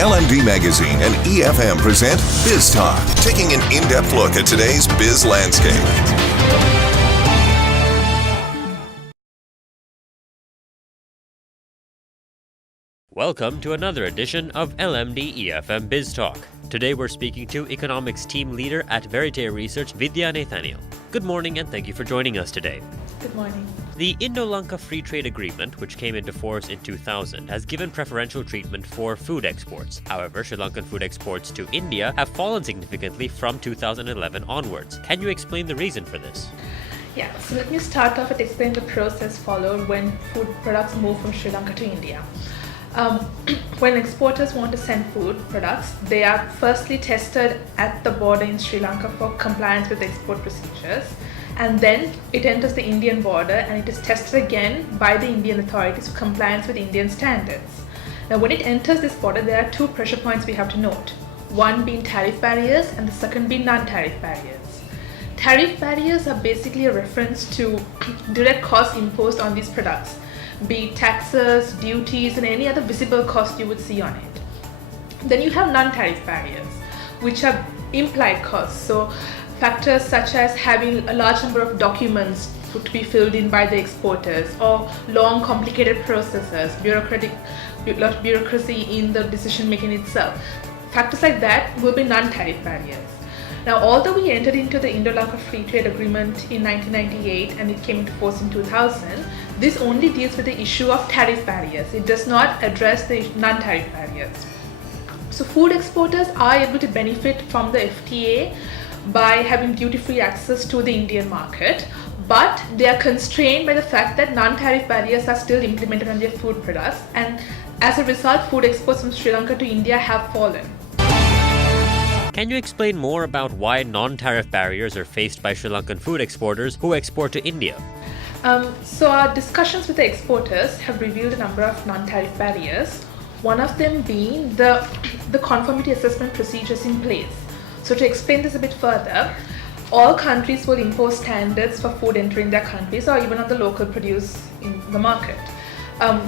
LMD Magazine and EFM present Biz Talk, taking an in-depth look at today's biz landscape. Welcome to another edition of LMD-EFM Biz Talk. Today we're speaking to economics team leader at Verite Research, Vidya Nathaniel. Good morning and thank you for joining us today. Good morning. The Indo-Lanka Free Trade Agreement, which came into force in 2000, has given preferential treatment for food exports. However, Sri Lankan food exports to India have fallen significantly from 2011 onwards. Can you explain the reason for this? Yeah, so let me start off and explain the process followed when food products move from Sri Lanka to India. When exporters want to send food products, they are firstly tested at the border in Sri Lanka for compliance with export procedures, and then it enters the Indian border and it is tested again by the Indian authorities for compliance with Indian standards. Now, when it enters this border, there are two pressure points we have to note. One being tariff barriers and the second being non-tariff barriers. Tariff barriers are basically a reference to direct costs imposed on these products, be it taxes, duties, and any other visible cost you would see on it. Then you have non-tariff barriers, which are implied costs. So factors such as having a large number of documents to be filled in by the exporters, or long complicated processes, bureaucracy in the decision making itself. Factors like that will be non-tariff barriers. Now, although we entered into the Indo-Lanka Free Trade Agreement in 1998 and it came into force in 2000, this only deals with the issue of tariff barriers. It does not address the non-tariff barriers. So food exporters are able to benefit from the FTA by having duty-free access to the Indian market, but they are constrained by the fact that non-tariff barriers are still implemented on their food products, and as a result, food exports from Sri Lanka to India have fallen. Can you explain more about why non-tariff barriers are faced by Sri Lankan food exporters who export to India? So our discussions with the exporters have revealed a number of non-tariff barriers, one of them being the conformity assessment procedures in place. So to explain this a bit further, all countries will impose standards for food entering their countries or even on the local produce in the market.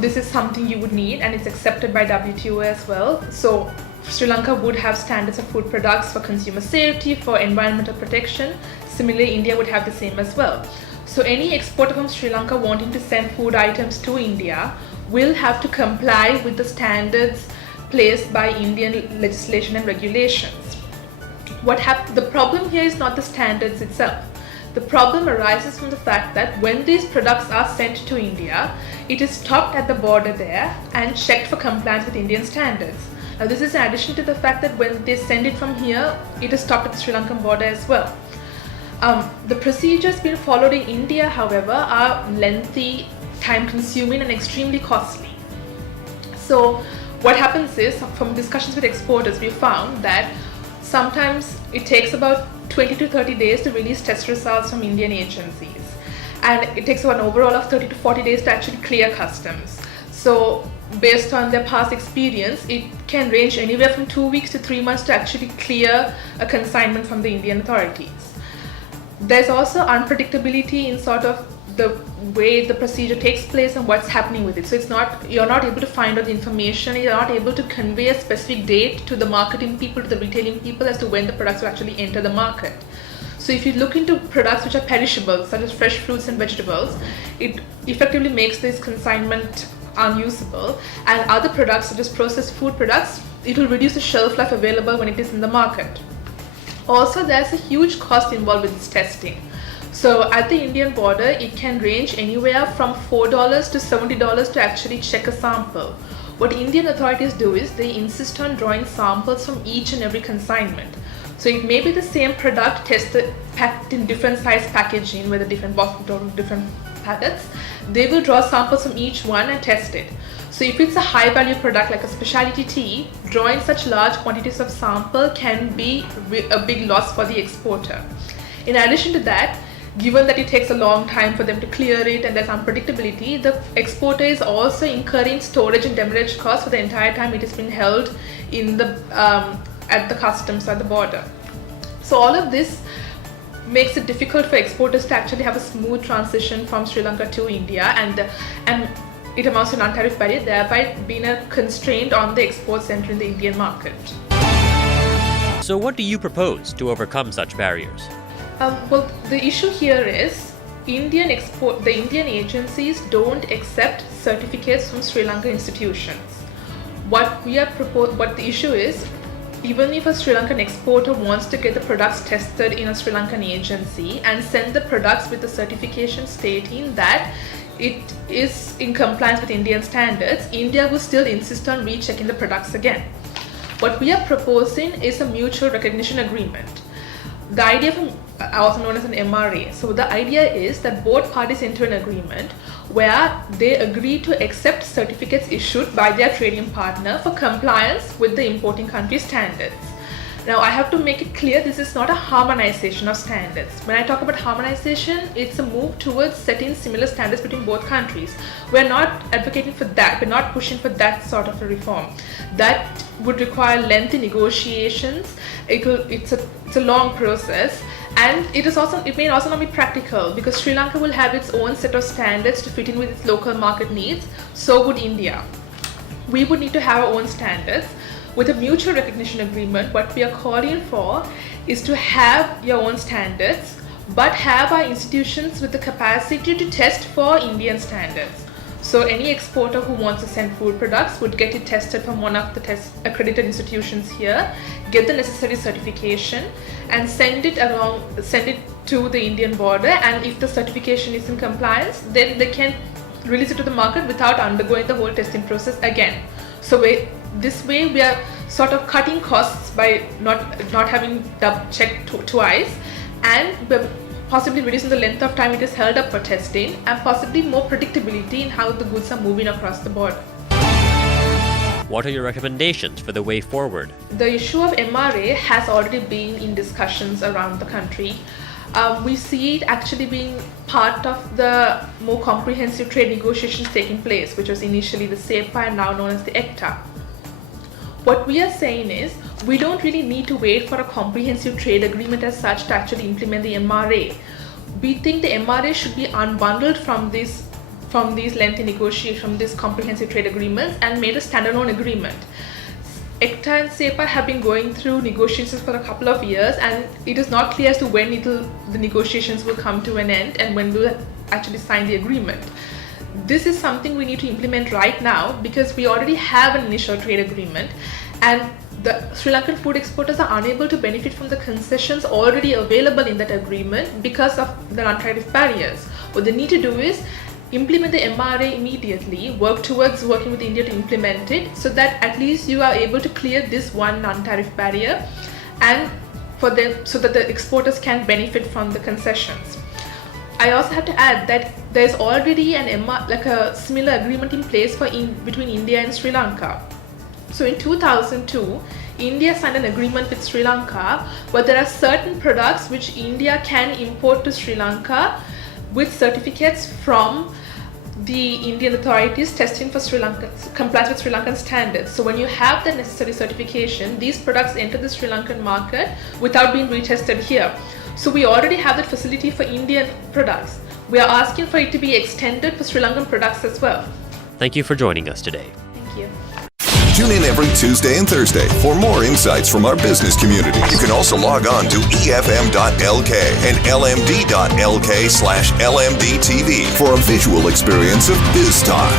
This is something you would need and it's accepted by WTO as well. So Sri Lanka would have standards of food products for consumer safety, for environmental protection. Similarly, India would have the same as well. So any exporter from Sri Lanka wanting to send food items to India will have to comply with the standards placed by Indian legislation and regulations. The problem here is not the standards itself. The problem arises from the fact that when these products are sent to India, it is stopped at the border there and checked for compliance with Indian standards. Now, this is in addition to the fact that when they send it from here, it is stopped at the Sri Lankan border as well. The procedures being followed in India, however, are lengthy, time-consuming, and extremely costly. So what happens is, from discussions with exporters, we found that sometimes it takes about 20 to 30 days to release test results from Indian agencies. And it takes about an overall of 30 to 40 days to actually clear customs. So based on their past experience, it can range anywhere from 2 weeks to 3 months to actually clear a consignment from the Indian authorities. There's also unpredictability in sort of the way the procedure takes place and what's happening with it. So you're not able to find out the information, you're not able to convey a specific date to the marketing people, to the retailing people as to when the products will actually enter the market. So if you look into products which are perishable, such as fresh fruits and vegetables, it effectively makes this consignment unusable, and other products such as processed food products, it will reduce the shelf life available when it is in the market. Also, there's a huge cost involved with this testing. So at the Indian border, it can range anywhere from $4 to $70 to actually check a sample. What Indian authorities do is they insist on drawing samples from each and every consignment. So it may be the same product tested, packed in different size packaging with a different box or different packets. They will draw samples from each one and test it. So if it's a high value product like a specialty tea, drawing such large quantities of sample can be a big loss for the exporter. In addition to that, given that it takes a long time for them to clear it and there's unpredictability, the exporter is also incurring storage and demurrage costs for the entire time it has been held in the at the customs at the border. So all of this makes it difficult for exporters to actually have a smooth transition from Sri Lanka to India, and it amounts to non-tariff barrier, thereby being a constraint on the exports entering the Indian market. So what do you propose to overcome such barriers? Well, the issue here is the Indian agencies don't accept certificates from Sri Lanka institutions. What the issue is, even if a Sri Lankan exporter wants to get the products tested in a Sri Lankan agency and send the products with a certification stating that it is in compliance with Indian standards, India will still insist on rechecking the products again. What we are proposing is a mutual recognition agreement. The idea from also known as an MRA. So the idea is that both parties enter an agreement where they agree to accept certificates issued by their trading partner for compliance with the importing country's standards. Now I have to make it clear this is not a harmonization of standards. When I talk about harmonization, it's a move towards setting similar standards between both countries. We're not advocating for that. We're not pushing for that sort of a reform. That would require lengthy negotiations. It's a long process, and it may also not be practical because Sri Lanka will have its own set of standards to fit in with its local market needs. So would India. We would need to have our own standards. With a mutual recognition agreement, what we are calling for is to have your own standards, but have our institutions with the capacity to test for Indian standards. So any exporter who wants to send food products would get it tested from one of the accredited institutions here, get the necessary certification, and send it to the Indian border. And if the certification is in compliance, then they can release it to the market without undergoing the whole testing process again. So this way we are sort of cutting costs by not having double-checked twice, and we're possibly reducing the length of time it is held up for testing, and possibly more predictability in how the goods are moving across the board. What are your recommendations for the way forward? The issue of MRA has already been in discussions around the country. We see it actually being part of the more comprehensive trade negotiations taking place, which was initially the SEPA and now known as the ECTA. What we are saying is we don't really need to wait for a comprehensive trade agreement as such to actually implement the MRA. We think the MRA should be unbundled from these lengthy negotiations, from these comprehensive trade agreements, and made a standalone agreement. ECTA and SEPA have been going through negotiations for a couple of years, and it is not clear as to when the negotiations will come to an end and when we'll actually sign the agreement. This is something we need to implement right now because we already have an initial trade agreement, and the Sri Lankan food exporters are unable to benefit from the concessions already available in that agreement because of the non-tariff barriers. What they need to do is implement the MRA immediately, work towards working with India to implement it so that at least you are able to clear this one non-tariff barrier, and so that the exporters can benefit from the concessions. I also have to add that there is already a similar agreement in place between India and Sri Lanka. So in 2002, India signed an agreement with Sri Lanka where there are certain products which India can import to Sri Lanka with certificates from the Indian authorities testing for compliance with Sri Lankan standards. So when you have the necessary certification, these products enter the Sri Lankan market without being retested here. So we already have that facility for Indian products. We are asking for it to be extended for Sri Lankan products as well. Thank you for joining us today. Thank you. Tune in every Tuesday and Thursday for more insights from our business community. You can also log on to efm.lk and lmd.lk/lmdtv for a visual experience of Biz Talk.